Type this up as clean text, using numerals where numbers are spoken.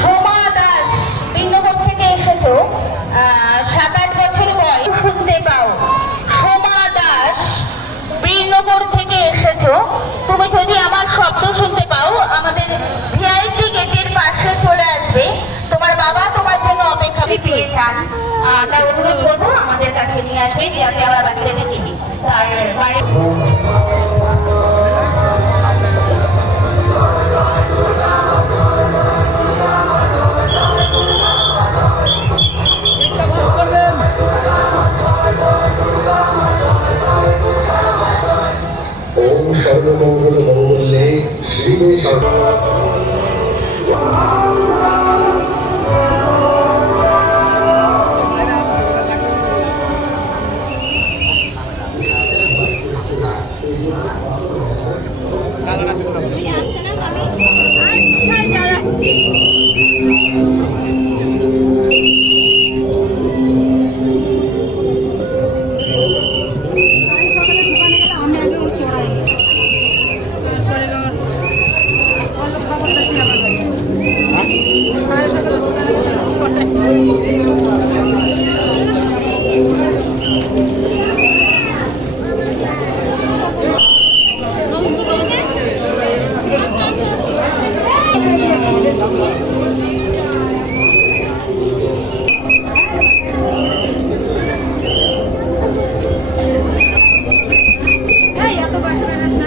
সোমা দাস বিন্নগর থেকে এসেছো, 7-8 বছর বয়স। শুনতে পাও সোমা দাস বিন্নগর থেকে এসেছো, তুমি যদি আমার শব্দ শুনতে পাও আমাদের ভিআইপি গেটের পাশে চলে আসবে। তোমার বাবা তোমার জন্য অপেক্ষা পেয়ে যান, তাই অনুরোধ করবো আমাদের কাছে নিয়ে আসবে, যাতে আমরা বাচ্চাটাকে তার বাড়ি। সর্বমঙ্গল মঙ্গলে শিবে এত বাসা বেড়াস না।